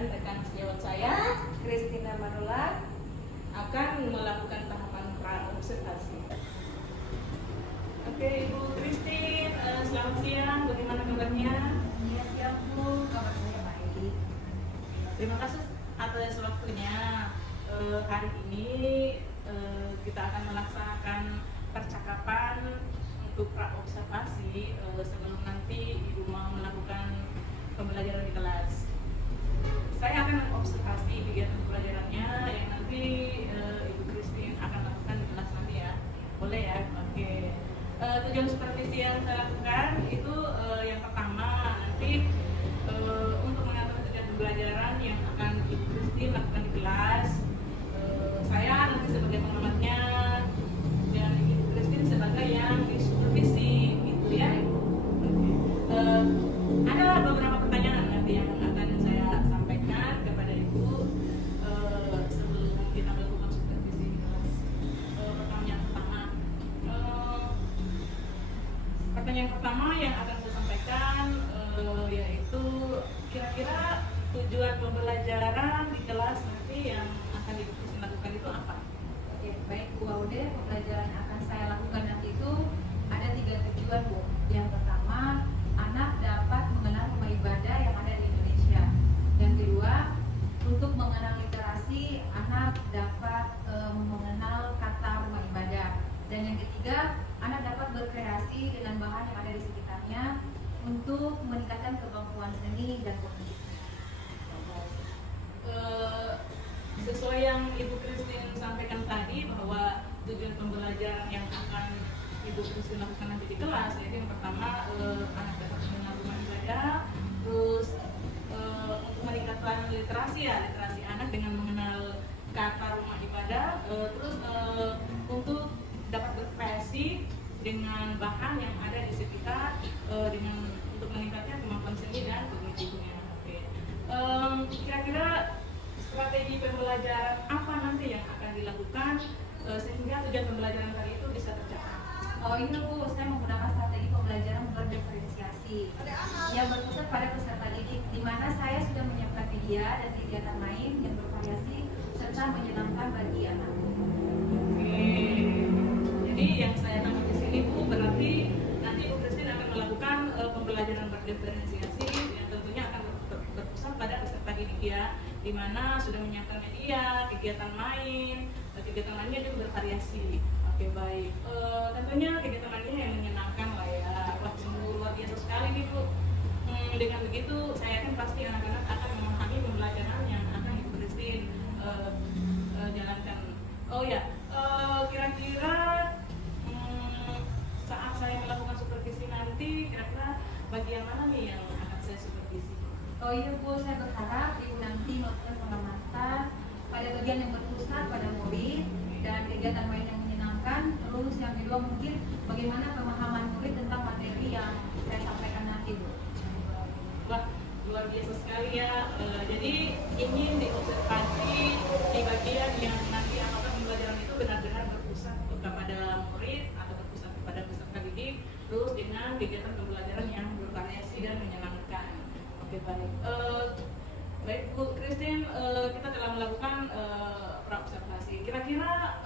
dan rekan sejawat saya, Christina Manula, akan melakukan tahapan pra-observasi. Oke, Ibu Christine, selamat siang. Bagaimana kabarnya? Iya, siang Bu, kabar saya baik. Terima kasih atas waktunya. Hari ini kita akan melaksanakan percakapan untuk pra-observasi sebelum nanti Ibu mau melakukan pembelajaran di kelas. Saya akan mengobservasi kegiatan pembelajarannya yang nanti Ibu Christine akan lakukan di kelas nanti ya. Boleh ya? Oke. Tujuan supervisi yang saya lakukan itu yang pertama nanti untuk mengatur tujuan pembelajaran yang akan Ibu Christine lakukan di kelas. Saya nanti sebagai pengamatnya dan Ibu Christine sebagai yang disupervisi gitu ya. Ada beberapa pertanyaan nanti yang akan saya sampaikan kepada Ibu sebelum kita melakukan supervisi di kelas. Pertanyaan pertama yang akan saya sampaikan yaitu kira-kira tujuan pembelajaran di kelas nanti yang akan dilakukan itu apa? Oke, baik Bu Aude, pembelajaran yang akan saya lakukan nanti itu ada 3 tujuan Bu. Yang pertama, anak dapat mengenal rumah ibadah yang ada di Indonesia. Yang kedua, untuk mengenal literasi, anak dapat mengenal kata rumah ibadah. Dan yang ketiga, anak dapat berkreasi dengan bahan yang ada di sekitarnya untuk meningkatkan kemampuan seni dan kognitif. Sesuai yang Ibu Christine sampaikan tadi bahwa tujuan pembelajaran yang akan Ibu Christine lakukan nanti di kelas yaitu yang pertama anak dapat mengenal rumah ibadah, terus untuk meningkatkan literasi anak dengan mengenal kata rumah ibadah, terus untuk dapat berkreasi dengan bahan yang ada di sekitar dengan untuk meningkatkan kemampuan seni dan kognitifnya. Oke. Kira-kira strategi pembelajaran apa nanti yang akan dilakukan sehingga tujuan pembelajaran kali itu bisa tercapai? Oh ini Bu, saya menggunakan strategi pembelajaran berdiferensiasi yang berpusat pada peserta didik, di mana saya sudah menyiapkan media dan kegiatan lain yang bervariasi serta menyenangkan bagi anak. Oke. Jadi yang saya tangkap di sini Bu, berarti nanti Bu Christine akan melakukan pembelajaran berdiferensiasi yang tentunya akan berpusat pada peserta didik ya, di mana sudah menyiapkan media, kegiatan lainnya juga bervariasi. Oke baik. Tentunya kegiatan lainnya yang menyenangkan lah ya. Wah sungguh luar biasa sekali nih Bu. Dengan begitu saya yakin pasti anak-anak akan memahami pembelajaran yang akan Ibu Christine jalankan. Oh ya, kira-kira saat saya melakukan supervisi nanti, kira-kira bagian mana nih yang akan saya supervisi? Oh iya Bu, saya berharap Ibu nanti melakukan pengamatan pada bagian yang berpusat pada murid dan kegiatan lain yang menyenangkan. Terus yang kedua mungkin bagaimana pemahaman murid tentang materi yang saya sampaikan nanti Bu. Wah luar biasa sekali ya. Jadi ingin diobservasi di bagian yang nanti apakah pembelajaran itu benar-benar berpusat kepada murid atau berpusat kepada peserta didik, terus dengan kegiatan pembelajaran yang bervariasi dan menyenangkan. Oke baik. Baik Bu Christine, kita telah melakukan pra-observasi. Kira-kira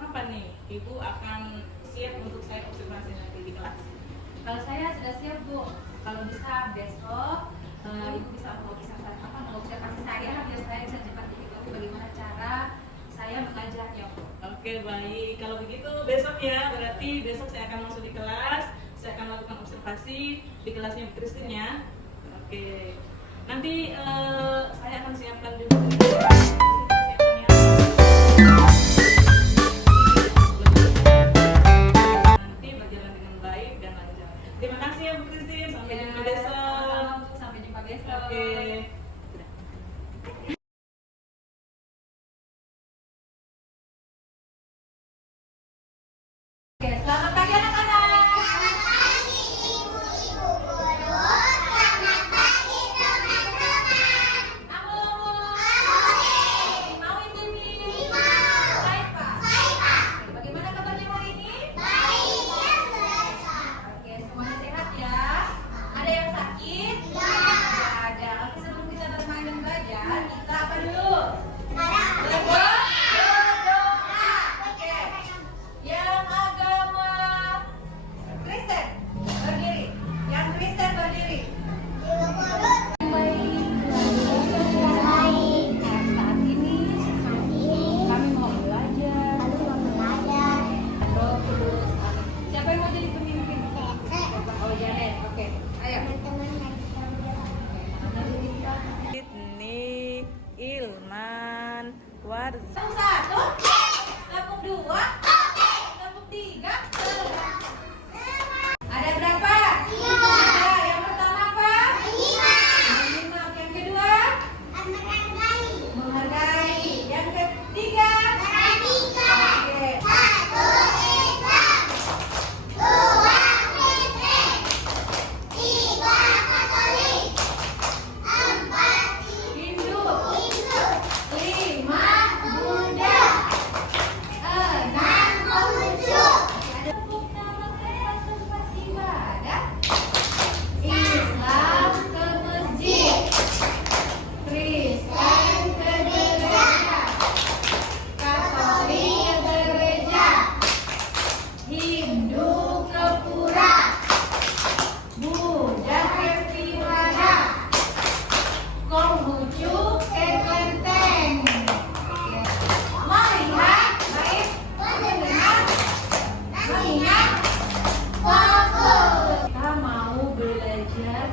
kapan nih Ibu akan siap untuk saya observasi nanti di kelas? Kalau saya sudah siap Bu, kalau bisa besok Ibu bisa mengobservasi saya biar saya bisa cepat diketahui bagaimana cara saya mengajarnya Bu. Oke baik, kalau begitu besok ya, berarti besok saya akan masuk di kelas, saya akan melakukan observasi di kelasnya Bu Christine ya. Oke, nanti saya akan siapkan juga persiapannya. Nanti berjalan dengan baik dan lancar. Terima kasih ya Bu Christine, sampai jumpa besok. Sama-sama Bu, sampai jumpa besok. Oke. Oke, selamat pagi anak-anak. Oke, semuanya sehat ya? Ada yang sakit? Tidak ada. Oke, sebelum kita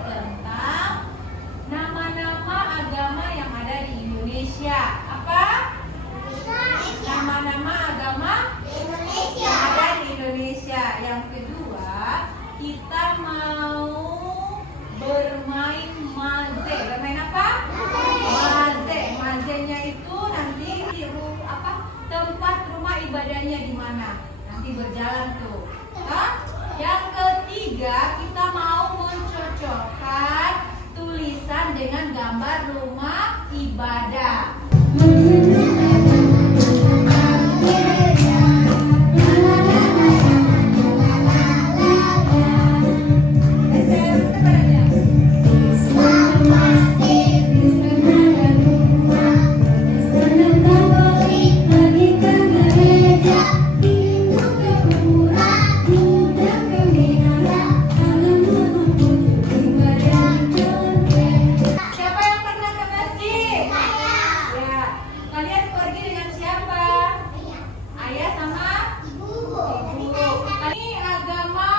tentang nama-nama agama yang ada di Indonesia. Apa? Nama-nama agama yang ada di Indonesia. Yang kedua, kita mau bermain maze. Bermain apa? Maze. Mazenya itu nanti tempat rumah ibadahnya di mana? Nanti berjalan tuh. Yang ketiga, kita mau mencocokkan tulisan dengan gambar rumah ibadah. Siapa yang pernah ke masjid? Ya. Kalian pergi dengan siapa? Ayah sama ibu. Ini agama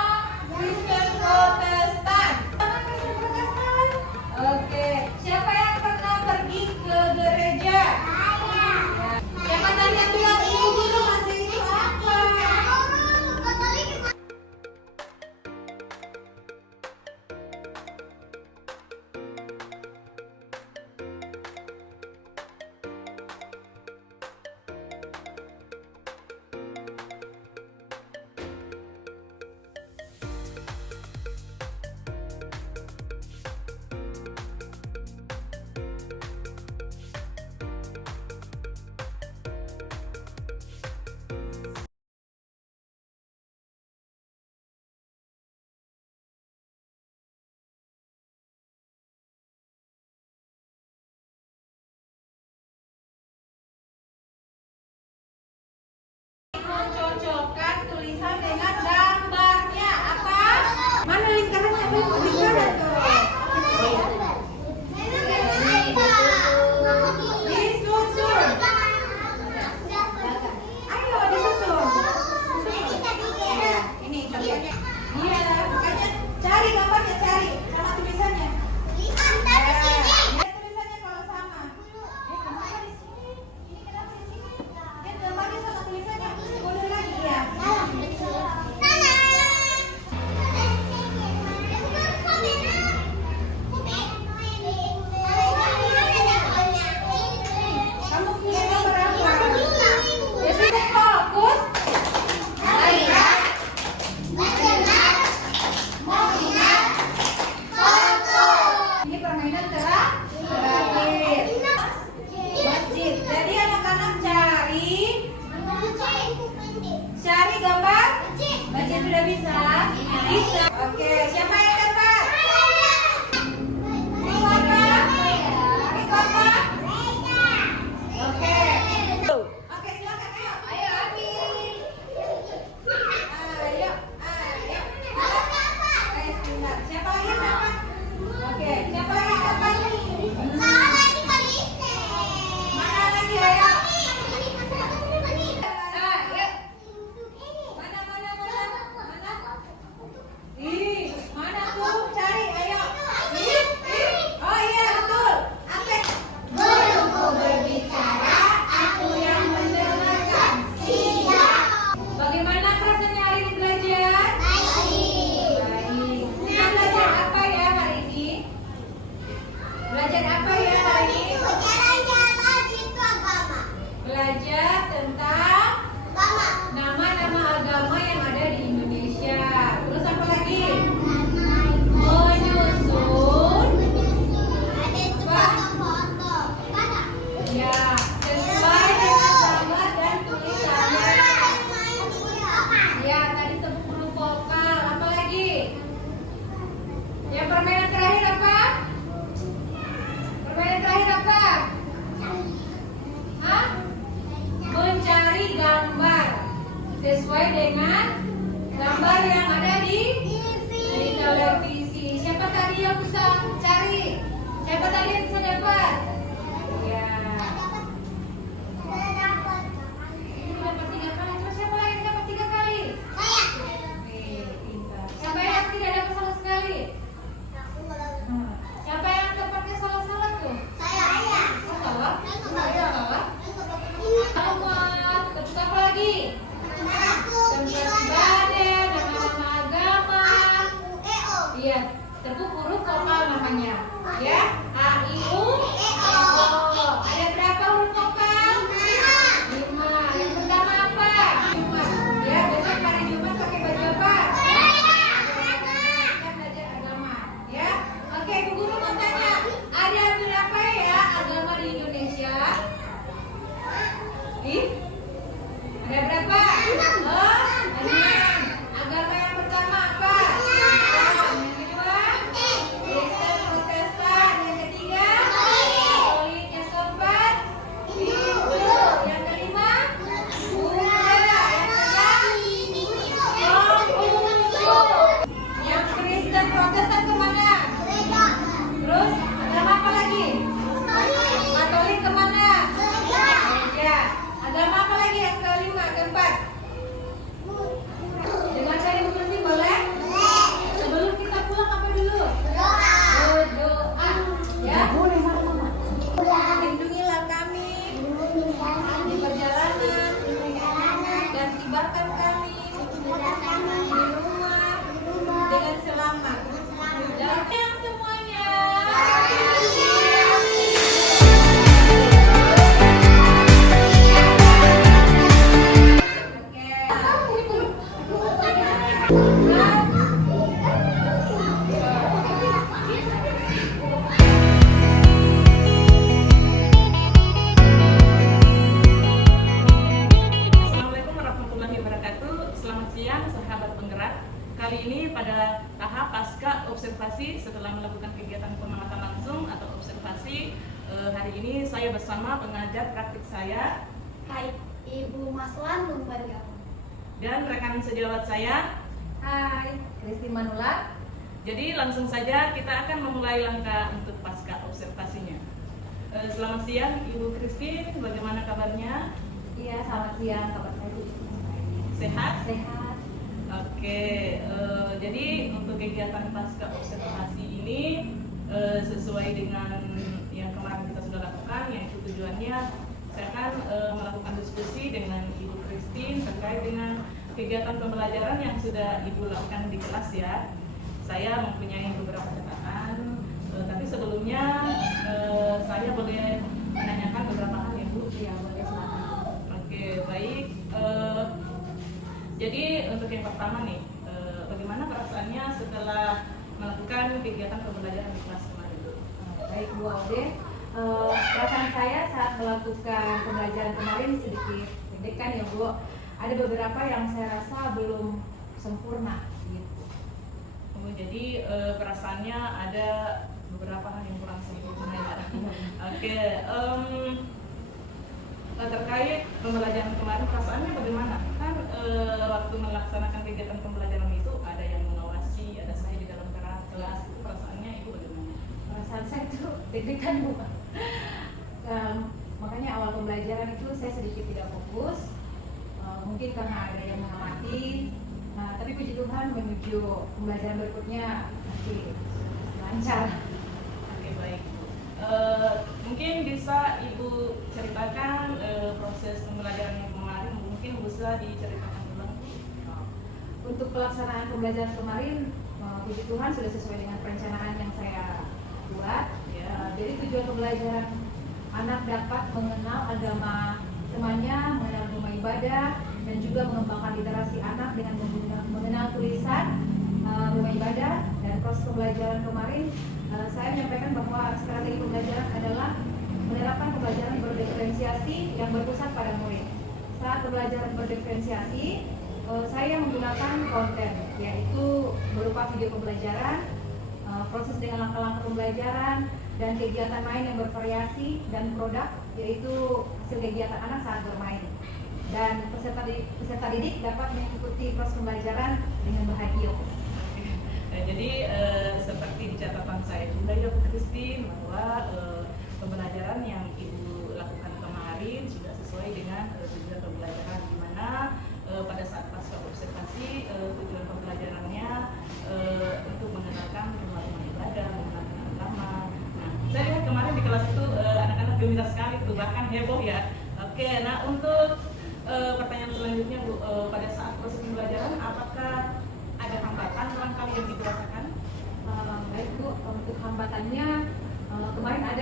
Kristen Protestan. Kristen Protestan. Oke. Siapa yang pernah pergi ke gereja? Ya. Siapa tanya bilang ibu dulu masih itu apa? Mencocokkan tulisan dengan gambarnya. Apa? Mana lingkarannya? Lingkaran tuh. Disusun. Ayo disusun. Ini contohnya. Iya, makanya cari gambarnya, cari sama tulisannya. Lihat tulisannya kalau sama. Kenapa di sini? Ini kenapa di sini? Lihat gambarnya sama tulisannya. Boleh lagi ya. Kamu punya gambar apa? Ya sudah fokus. Ini permainan terakhir. Masjid. Jadi anak-anak cari gambar. Masjid sudah bisa? Bisa. Oke, siapa yang dapat? Itu apa? Itu apa? Oke. Oke, silakan ayo. Ayo, Abi. Ayo. Ayo, sebentar. Siapa lagi yang dapat? Oke, siapa lagi yang dapat? Mana lagi, ayo? Mana tuh? Cari, ayo. Oh iya, betul. Apa? Guruku berbicara, aku yang mendengarkan. Siap. Bagaimana rasanya hari ini belajar? Baik. Kita belajar apa ya hari ini? Belajar apa ya hari ini? Belajar tentang nama-nama agama yang ada di Indonesia. Terus apa lagi? Menyusun. Ya, sesuai dengan gambar dan tulisannya. Ya, tadi tepuk huruf vokal. Apa lagi? Ya, permainan terakhir apa? Permainan terakhir apa? Hah? Mencari gambar sesuai dengan gambar yang ada di televisi. Siapa tadi yang bisa cari? Siapa tadi yang bisa dapat? Ya. Ini dapat 3 kali. Terus siapa lagi yang dapat 3 kali? Oke, pintar. Siapa yang tidak dapat sama sekali? Iya, tepuk huruf vokal namanya. Ya, A, I, U, E, O. Ada berapa huruf vokal? 5. Yang pertama apa? Jumat. Ya, besok hari Jumat pakai baju apa? Kita belajar agama. Ya, oke, Bu Guru mau tanya, ada berapa ya agama di Indonesia? Ada berapa? Oh, 6. Agama yang pertama apa? Islam. Yang kedua? Kristen, Protestan. Yang ketiga? Katolik. Yang keempat? Hindu. Yang kelima? Buddha. Yang keenam? Konghucu. Yang Kristen, Protestan kemana? Terus agama apa lagi? Katolik kemana? Ya. Agama apa lagi yang kelima, keempat? Dengan saya mengerti boleh? Sebelum kita pulang apa dulu? Berdoa. Ya. Lindungilah kami di perjalanan dan tibakan kami di rumah dengan selamat. Dalam yang semuanya. Assalamualaikum warahmatullahi wabarakatuh. Selamat siang sahabat penggerak. Kali ini pada tahap pasca observasi setelah melakukan kegiatan pengamatan langsung atau observasi, hari ini saya bersama pengajar praktik saya Hai, Ibu Maslan Lumbarga. dan rekan sejawat saya. Hai, Kristi Manula. Jadi langsung saja kita akan memulai langkah untuk pasca observasinya. Selamat siang Ibu Christine, bagaimana kabarnya? Iya, selamat siang. Kabar saya juga Sehat? sehat. Oke, jadi untuk kegiatan pasca observasi ini sesuai dengan yang kemarin kita sudah lakukan, yaitu tujuannya saya akan melakukan diskusi dengan Ibu Christine terkait dengan kegiatan pembelajaran yang sudah Ibu lakukan di kelas ya. Saya mempunyai beberapa catatan, tapi sebelumnya saya boleh menanyakan beberapa hal ya Bu? Iya, boleh silakan. Oke, baik. Jadi untuk yang pertama nih, bagaimana perasaannya setelah melakukan kegiatan pembelajaran di kelas kemarin? Baik, Bu Aude. Perasaan saya saat melakukan pembelajaran kemarin sedikit deg-degan ya, Bu. Ada beberapa yang saya rasa belum sempurna gitu. Oh, jadi perasaannya ada beberapa hal yang kurang sempurna ya. Oke, terkait pembelajaran kemarin perasaannya bagaimana? Kan waktu melaksanakan kegiatan pembelajaran itu ada yang mengawasi, ada saya di dalam kelas. Itu perasaannya itu bagaimana? Perasaan saya itu deg-degan, Bu. Makanya awal pembelajaran itu saya sedikit tidak fokus. Mungkin karena ada yang mengamati. Nah, tapi puji Tuhan menuju pembelajaran berikutnya nanti lancar. Oke, baik. Mungkin bisa Ibu ceritakan proses pembelajaran yang kemarin, mungkin bisa diceritakan ulang. Untuk pelaksanaan pembelajaran kemarin, puji Tuhan sudah sesuai dengan perencanaan yang saya buat. Ya. Jadi tujuan pembelajaran anak dapat mengenal agama temannya, mengenal rumah ibadah, dan juga mengembangkan literasi anak dengan mengenal tulisan rumah ibadah. Dan proses pembelajaran kemarin saya menyampaikan bahwa strategi pembelajaran adalah menerapkan pembelajaran berdiferensiasi yang berpusat pada murid. Saat pembelajaran berdiferensiasi, saya menggunakan konten, yaitu berupa video pembelajaran, proses dengan langkah-langkah pembelajaran, dan kegiatan main yang bervariasi, dan produk, yaitu hasil kegiatan anak saat bermain. Dan peserta didik dapat mengikuti proses pembelajaran dengan bahagia. Nah, jadi seperti di catatan saya juga ya Bu Christine, bahwa pembelajaran yang Ibu lakukan kemarin sudah sesuai dengan tujuan pembelajaran, di mana pada saat pasca observasi tujuan pembelajarannya untuk mengenalkan rumah-rumah ibadah, mengenalkan agama. Nah, saya lihat kemarin di kelas itu anak-anak gembira sekali tuh, bahkan heboh ya. Oke, nah untuk pertanyaan selanjutnya Bu, pada saat proses pembelajaran apakah ada hambatan barangkali yang Ibu rasakan?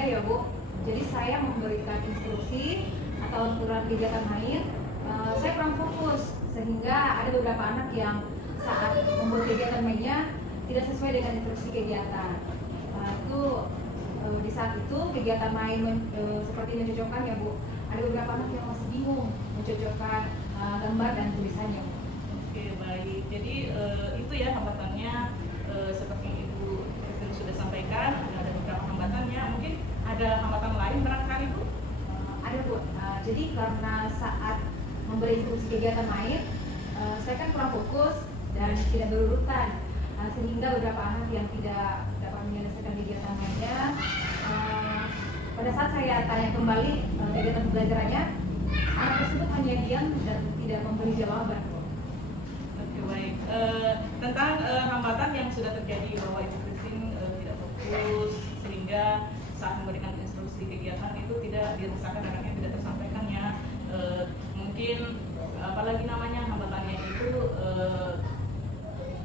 ya Bu. Jadi saya memberikan instruksi atau aturan kegiatan main, saya kurang fokus sehingga ada beberapa anak yang saat membuat kegiatan mainnya tidak sesuai dengan instruksi kegiatan. Di saat itu kegiatan main seperti mencocokkan ya Bu. Ada beberapa anak yang masih bingung mencocokkan gambar dan tulisannya. Oke, baik. Jadi itu ya hambatannya, seperti Ibu Christine sudah sampaikan, ada beberapa hambatannya. Mungkin ada hambatan lain barangkali Bu? Ada Bu. Jadi karena saat memberi instruksi kegiatan main, saya kan kurang fokus dan tidak berurutan, sehingga beberapa anak yang tidak dapat menyelesaikan kegiatan mainnya, pada saat saya tanya kembali kegiatan pembelajarannya, anak tersebut hanya diam dan tidak memberi jawaban. Oke, baik. Tentang hambatan yang sudah terjadi bahwa Ibu Christine tidak fokus sehingga saat memberikan instruksi kegiatan itu tidak dirasakan, anaknya tidak tersampaikan ya. Mungkin apalagi namanya hambatannya itu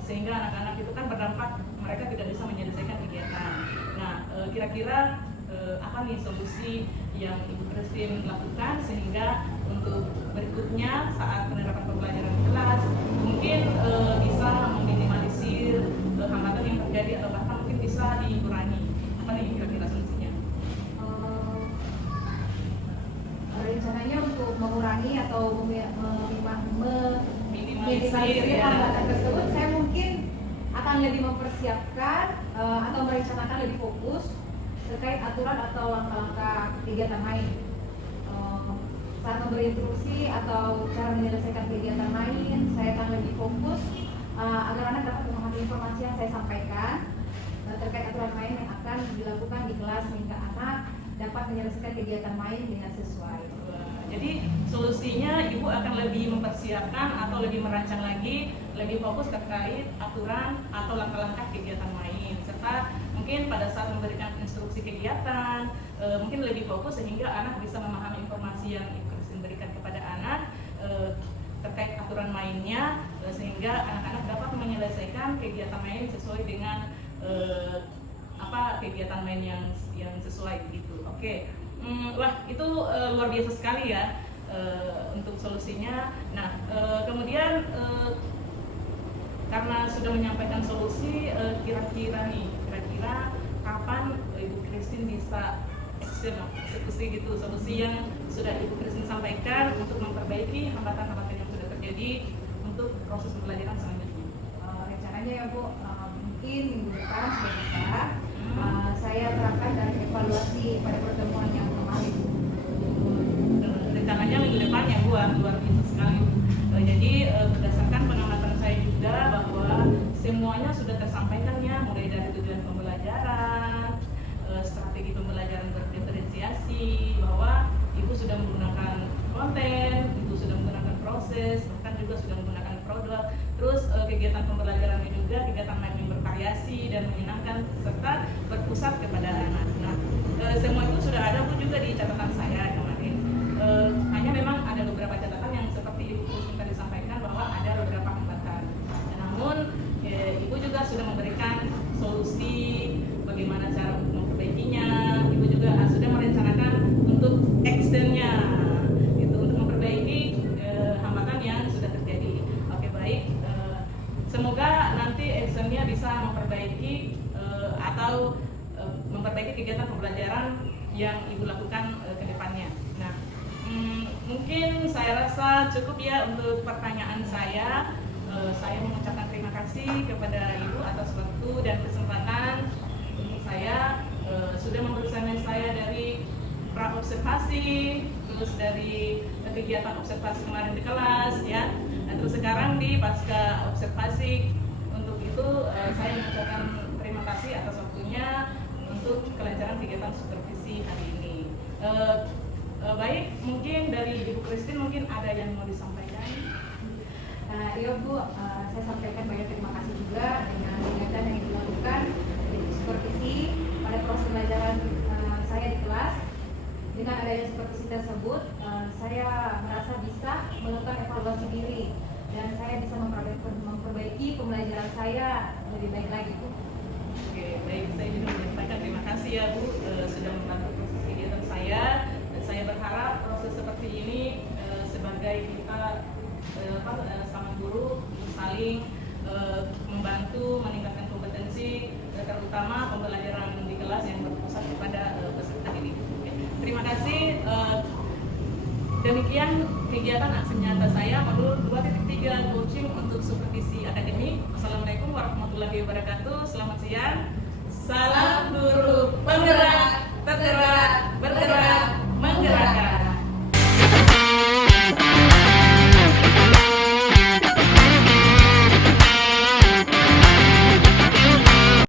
sehingga anak-anak itu kan berdampak, mereka tidak bisa menyelesaikan kegiatan. Nah, kira-kira apa nih solusi yang Ibu Christine lakukan sehingga untuk berikutnya saat penerapan pembelajaran di kelas mungkin bisa meminimalisir hambatan yang terjadi atau bahkan mungkin bisa dikurangi. Apa nih kira-kira solusinya? Rencananya untuk mengurangi atau Minimalisir ya. hambatan tersebut, saya mungkin akan lebih mempersiapkan atau merencanakan lebih fokus terkait aturan atau langkah-langkah kegiatan main. Saat memberi instruksi atau cara menyelesaikan kegiatan main, saya akan lebih fokus agar anak dapat memahami informasi yang saya sampaikan terkait aturan main yang akan dilakukan di kelas sehingga anak dapat menyelesaikan kegiatan main dengan sesuai. Jadi solusinya Ibu akan lebih mempersiapkan atau lebih merancang lagi, lebih fokus terkait aturan atau langkah-langkah kegiatan main, serta mungkin pada saat memberikan instruksi kegiatan mungkin lebih fokus sehingga anak bisa memahami informasi yang Ibu Christine berikan kepada anak terkait aturan mainnya, sehingga anak-anak dapat menyelesaikan kegiatan main sesuai dengan kegiatan main yang sesuai gitu. Oke. Wah, itu luar biasa sekali ya untuk solusinya. Nah, kemudian karena sudah menyampaikan solusi, kira-kira kapan Ibu Christine bisa eksekusi gitu solusi yang sudah Ibu Christine sampaikan untuk memperbaiki hambatan-hambatan yang sudah terjadi untuk proses pembelajaran selanjutnya. Rencananya ya Bu, mungkin minggu depan sudah bisa. Saya terapkan dari evaluasi pada pertemuan yang kemarin. Rencananya minggu depan ya Bu, luar biasa sekali. Jadi berdasarkan pengamatan saya juga bahwa semuanya sudah tersampaikan ya, mulai dari tujuan pembelajaran, strategi pembelajaran berdiferensiasi, bahwa Ibu sudah menggunakan konten, Ibu sudah menggunakan proses, bahkan juga sudah menggunakan produk. Terus kegiatan pembelajarannya juga kegiatan main yang bervariasi dan menyenangkan serta berpusat kepada anak. Nah, semua itu sudah ada Bu juga di catatan saya kemarin. Hanya memang ada beberapa catatan yang seperti Ibu Christine tadi sampaikan bahwa ada beberapa hambatan. Namun Ibu juga sudah memberikan solusi bagaimana cara untuk memperbaikinya. Ibu juga sudah merencanakan untuk actionnya, itu untuk memperbaiki hambatan yang sudah terjadi. Oke, baik. Semoga nanti actionnya bisa memperbaiki atau memperbaiki kegiatan pembelajaran yang Ibu lakukan ke depannya. Nah, mungkin saya rasa cukup ya untuk pertanyaan saya. Saya mengucapkan terima kasih kepada Ibu atas waktu dan kesempatan untuk saya sudah membersama saya dari pra-observasi, terus dari kegiatan observasi kemarin di kelas ya. Nah, terus sekarang di pasca observasi. Untuk itu saya mengucapkan terima kasih atas waktunya untuk kelancaran kegiatan supervisi hari ini. Baik, mungkin dari Ibu Christine mungkin ada yang mau disampaikan. Iya Bu, saya sampaikan banyak terima kasih juga dengan kegiatan yang dilakukan di supervisi pada proses pembelajaran saya di kelas. Dengan adanya supervisi tersebut, saya merasa bisa melakukan evaluasi diri dan saya bisa memperbaiki pembelajaran saya lebih baik lagi Bu. Oke, baik, saya juga menyampaikan terima kasih ya Bu sudah membantu sebagai kita sama guru saling membantu meningkatkan kompetensi terutama pembelajaran di kelas yang berpusat kepada peserta didik. Terima kasih. Demikian kegiatan aksi nyata saya modul 2.3 coaching untuk supervisi akademik. Wassalamualaikum warahmatullahi wabarakatuh. Selamat siang.